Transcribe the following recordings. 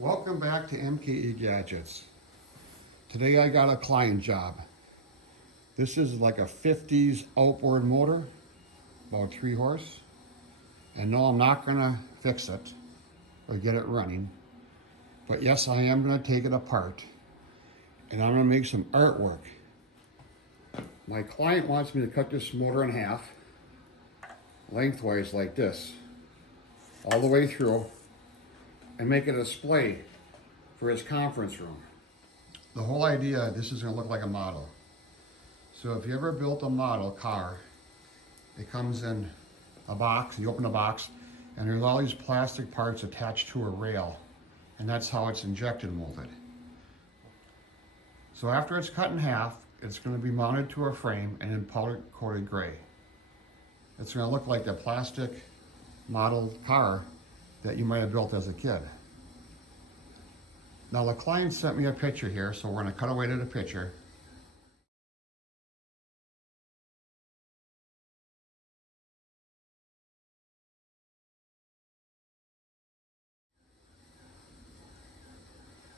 Welcome back to MKE Gadgets. Today I got a client job. This is like a 50s outboard motor, about 3 horse. And no, I'm not gonna fix it or get it running. But yes, I am gonna take it apart and I'm gonna make some artwork. My client wants me to cut this motor in half, lengthwise like this, all the way through, and make a display for his conference room. The whole idea, this is gonna look like a model. So if you ever built a model car, it comes in a box, you open the box, and there's all these plastic parts attached to a rail, and that's how it's injection molded. So after it's cut in half, it's gonna be mounted to a frame and then powder coated gray. It's gonna look like the plastic model car that you might have built as a kid. Now the client sent me a picture here, so we're gonna cut away to the picture.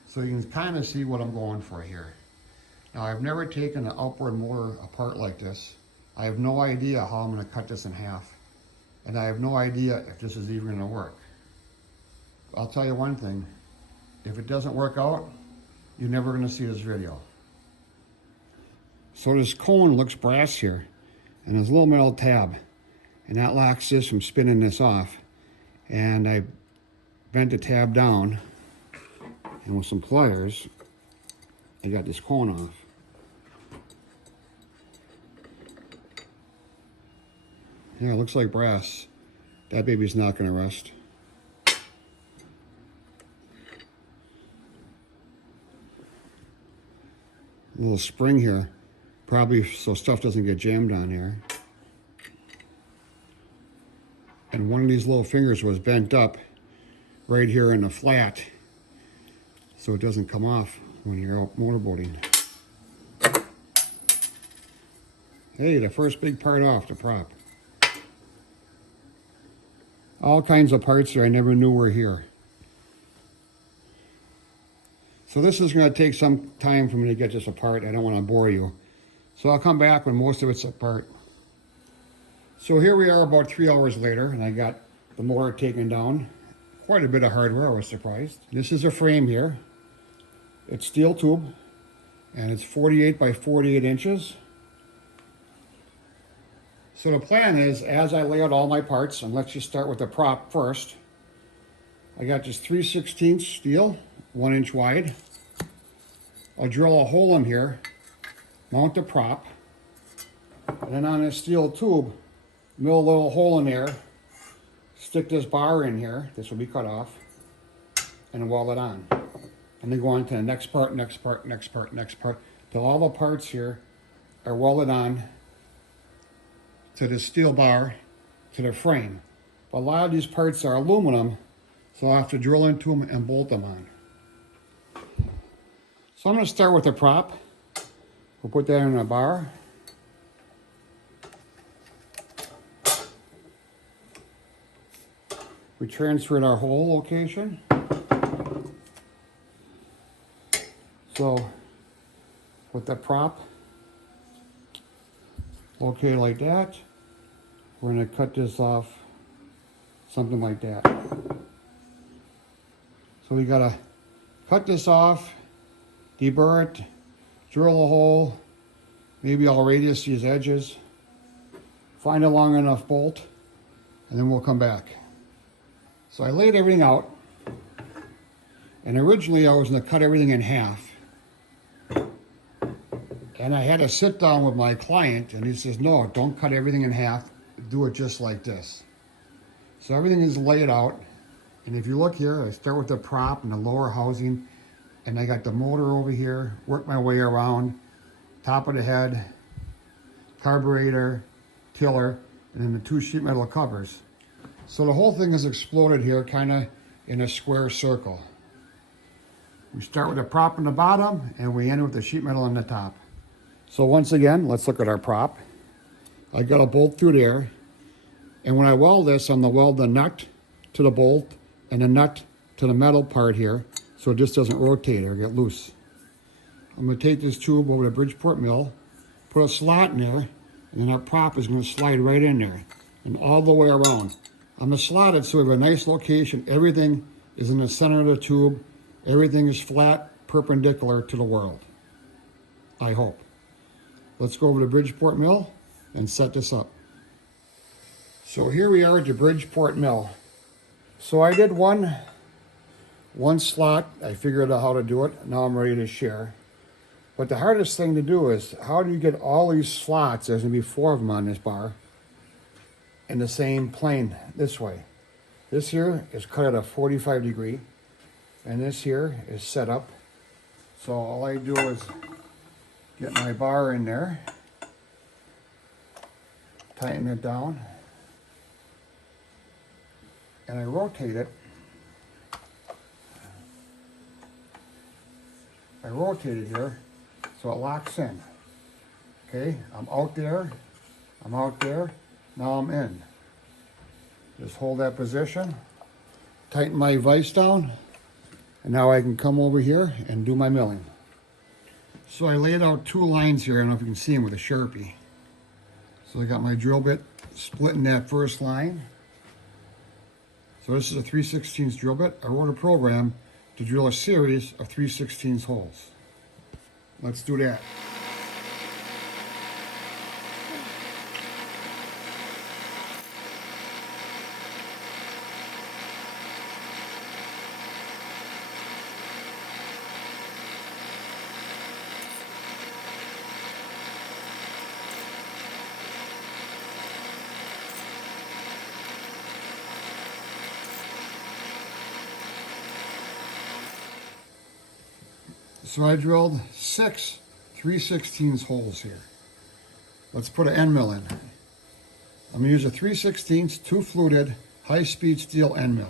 So you can kind of see what I'm going for here. Now I've never taken an outboard motor apart like this. I have no idea how I'm gonna cut this in half. And I have no idea if this is even gonna work. I'll tell you one thing, if it doesn't work out, you're never gonna see this video. So this cone looks brass here, and there's a little metal tab, and that locks this from spinning this off. And I bent the tab down, and with some pliers, I got this cone off. Yeah, it looks like brass. That baby's not gonna rust. A little spring here, probably so stuff doesn't get jammed on here. And one of these little fingers was bent up right here in the flat, so it doesn't come off when you're out motorboating. Hey, the first big part off the prop. All kinds of parts that I never knew were here. So this is going to take some time for me to get this apart. I don't want to bore you. So I'll come back when most of it's apart. So here we are about 3 hours later, and I got the motor taken down. Quite a bit of hardware, I was surprised. This is a frame here. It's steel tube, and it's 48 by 48 inches. So the plan is, as I lay out all my parts, and let's just start with the prop first. I got this 3/16 steel, 1 inch wide. I'll drill a hole in here, mount the prop, and then on this steel tube, mill a little hole in there, stick this bar in here, this will be cut off, and weld it on. And then go on to the next part, next part, next part, next part, till all the parts here are welded on to the steel bar, to the frame. But a lot of these parts are aluminum, so I'll have to drill into them and bolt them on. So I'm going to start with the prop. We'll put that in a bar. We transferred our hole location. So with the prop located like that, we're going to cut this off something like that. So we got to cut this off, deburr it, drill a hole, maybe I'll radius these edges, find a long enough bolt, and then we'll come back. So I laid everything out, and originally I was going to cut everything in half. And I had to sit down with my client, and he says, no, don't cut everything in half, do it just like this. So everything is laid out, and if you look here, I start with the prop and the lower housing, and I got the motor over here, work my way around, top of the head, carburetor, tiller, and then the 2 sheet metal covers. So the whole thing is exploded here, kind of in a square circle. We start with the prop in the bottom, and we end with the sheet metal on the top. So once again, let's look at our prop. I got a bolt through there, and when I weld this, I'm going to weld the nut to the bolt and the nut to the metal part here, so it just doesn't rotate or get loose. I'm going to take this tube over to Bridgeport mill, put a slot in there, and then our prop is going to slide right in there and all the way around. I'm going to slot it so we have a nice location. Everything is in the center of the tube. Everything is flat, perpendicular to the world. I hope. Let's go over to Bridgeport mill and set this up. So here we are at the Bridgeport mill. So I did one slot. I figured out how to do it. Now I'm ready to share. But the hardest thing to do is, how do you get all these slots, there's going to be 4 of them on this bar, in the same plane this way. This here is cut at a 45 degree, and this here is set up. So all I do is get my bar in there, tighten it down, and I rotate it. I rotate it here so it locks in. Okay, I'm out there, now I'm in. Just hold that position, tighten my vise down, and now I can come over here and do my milling. So I laid out 2 lines here. I don't know if you can see them with a Sharpie. So I got my drill bit splitting that first line. So this is a 3/16 drill bit. I wrote a program to drill a series of 3/16 holes. Let's do that. So I drilled 6 3/16 holes here. Let's put an end mill in. I'm going to use a 3/16 2-fluted high-speed steel end mill.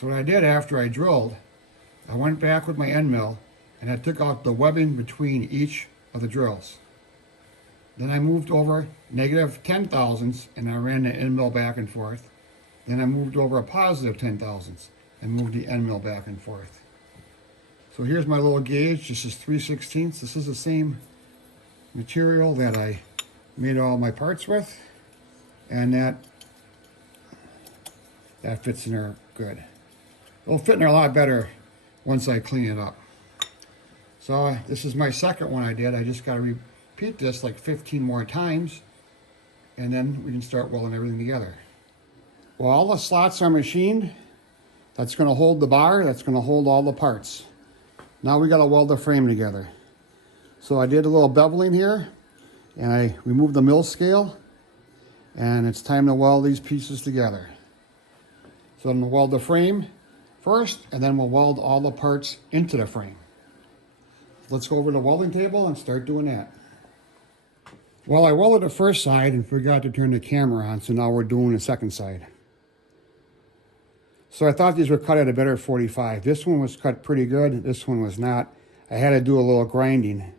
So what I did after I drilled, I went back with my end mill and I took out the webbing between each of the drills. Then I moved over negative 10 thousandths and I ran the end mill back and forth. Then I moved over a positive 10 thousandths and moved the end mill back and forth. So here's my little gauge. This is 3/16. This is the same material that I made all my parts with, and that fits in there good. It'll fit in there a lot better once I clean it up. So this is my second one I did. I just got to repeat this like 15 more times, and then we can start welding everything together. Well, all the slots are machined. That's going to hold the bar. That's going to hold all the parts. Now we got to weld the frame together. So I did a little beveling here, and I removed the mill scale, and it's time to weld these pieces together. So I'm going to weld the frame first, and then we'll weld all the parts into the frame. Let's go over to the welding table and start doing that. Well, I welded the first side and forgot to turn the camera on, so now we're doing the second side. So I thought these were cut at a better 45. This one was cut pretty good. This one was not. I had to do a little grinding.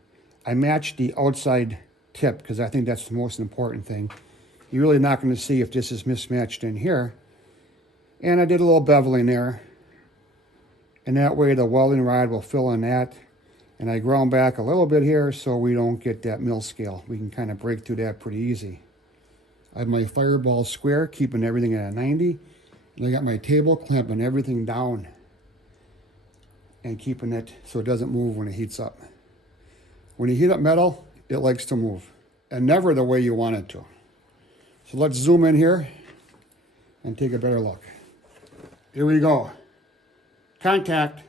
I matched the outside tip because I think that's the most important thing. You're really not going to see if this is mismatched in here. And I did a little beveling there. And that way the welding rod will fill in that. And I ground back a little bit here so we don't get that mill scale. We can kind of break through that pretty easy. I have my fireball square, keeping everything at a 90. And I got my table clamping everything down and keeping it so it doesn't move when it heats up. When you heat up metal, it likes to move, and never the way you want it to. So let's zoom in here and take a better look. Here we go. Contact.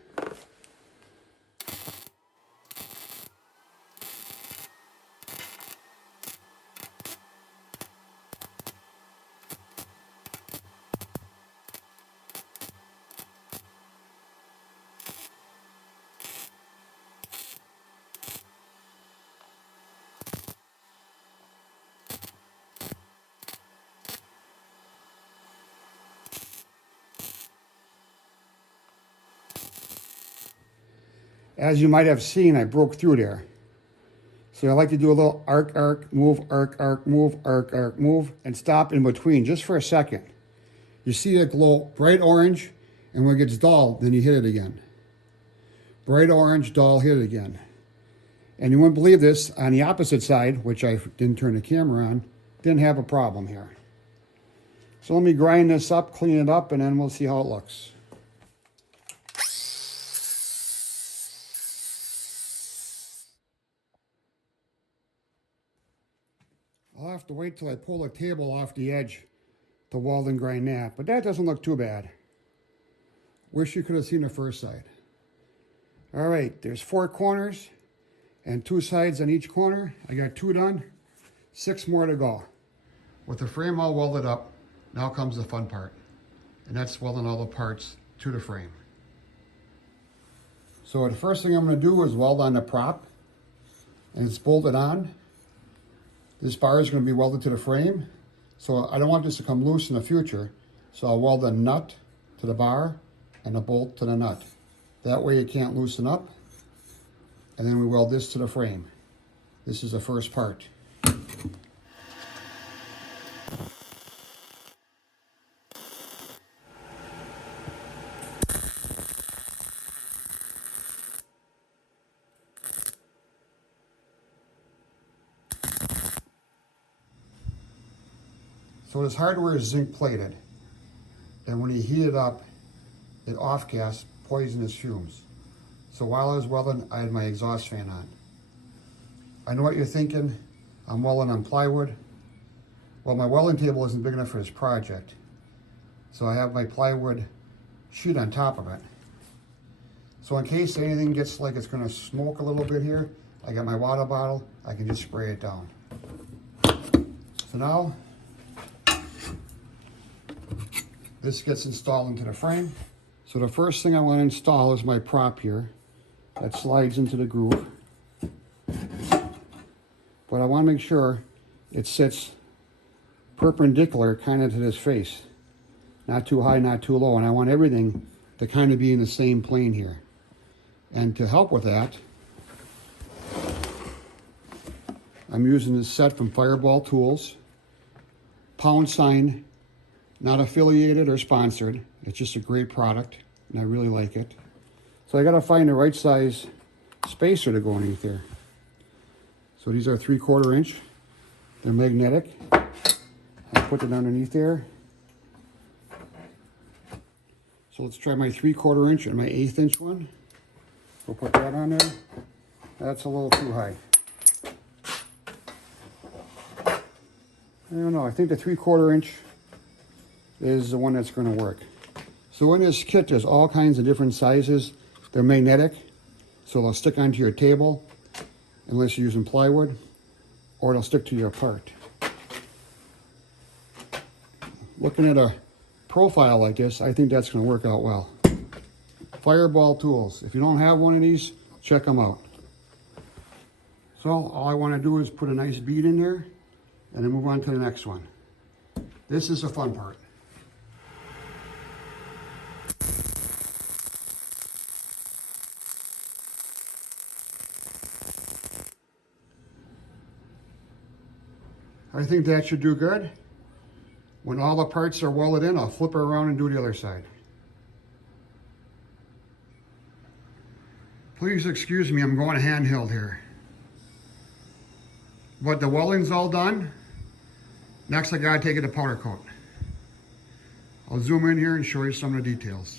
As you might have seen, I broke through there. So I like to do a little arc, move, move, move, and stop in between just for a second. You see it glow bright orange, and when it gets dull, then you hit it again. Bright orange, dull, hit it again. And you wouldn't believe this, on the opposite side, which I didn't turn the camera on, didn't have a problem here. So let me grind this up, clean it up, and then we'll see how it looks. I'll have to wait till I pull the table off the edge to weld and grind that, but that doesn't look too bad. Wish you could have seen the first side. All right, there's 4 corners and 2 sides on each corner. I got 2 done, 6 more to go. With the frame all welded up, now comes the fun part, and that's welding all the parts to the frame. So the first thing I'm going to do is weld on the prop, and it's bolted on. This bar is going to be welded to the frame, so I don't want this to come loose in the future. So I'll weld a nut to the bar and a bolt to the nut. That way it can't loosen up. And then we weld this to the frame. This is the first part. So this hardware is zinc plated, and when you heat it up, it off-gas poisonous fumes. So while I was welding, I had my exhaust fan on. I know what you're thinking, I'm welding on plywood. Well, my welding table isn't big enough for this project, so I have my plywood sheet on top of it. So in case anything gets like it's gonna smoke a little bit here, I got my water bottle, I can just spray it down. So now, this gets installed into the frame. So the first thing I want to install is my prop here. That slides into the groove. But I want to make sure it sits perpendicular kind of to this face. Not too high, not too low. And I want everything to kind of be in the same plane here. And to help with that, I'm using this set from Fireball Tools. £, not affiliated or sponsored. It's just a great product, and I really like it. So I gotta find the right size spacer to go underneath there. So these are 3/4 inch. They're magnetic. I put it underneath there. So let's try my 3/4 inch and my 1/8 inch one. We'll put that on there. That's a little too high. I don't know, I think the 3/4 inch is the one that's going to work. So in this kit, there's all kinds of different sizes. They're magnetic, so they'll stick onto your table unless you're using plywood, or they'll stick to your part. Looking at a profile like this, I think that's going to work out well. Fireball Tools. If you don't have one of these, check them out. So all I want to do is put a nice bead in there, and then move on to the next one. This is the fun part. I think that should do good. When all the parts are welded in, I'll flip it around and do the other side. Please excuse me, I'm going handheld here. But the welding's all done. Next I gotta take it to powder coat. I'll zoom in here and show you some of the details.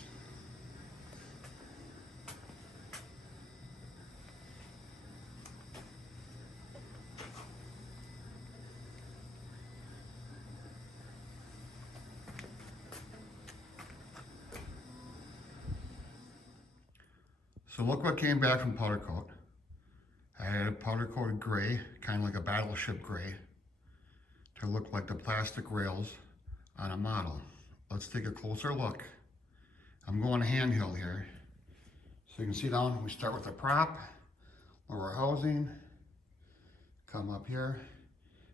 So look what came back from powder coat. I had a powder coated gray, kind of like a battleship gray, to look like the plastic rails on a model. Let's take a closer look. I'm going handheld here. So you can see down, we start with the prop, lower housing, come up here,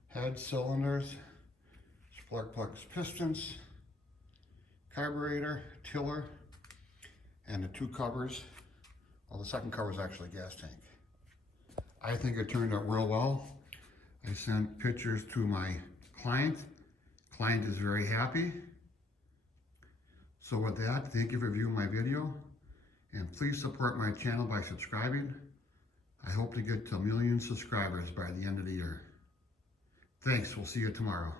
head, cylinders, spark plugs, pistons, carburetor, tiller, and the two covers. Well, the second cover is actually a gas tank. I think it turned out real well. I sent pictures to my client. Client is very happy. So with that, thank you for viewing my video. And please support my channel by subscribing. I hope to get to 1 million subscribers by the end of the year. Thanks, we'll see you tomorrow.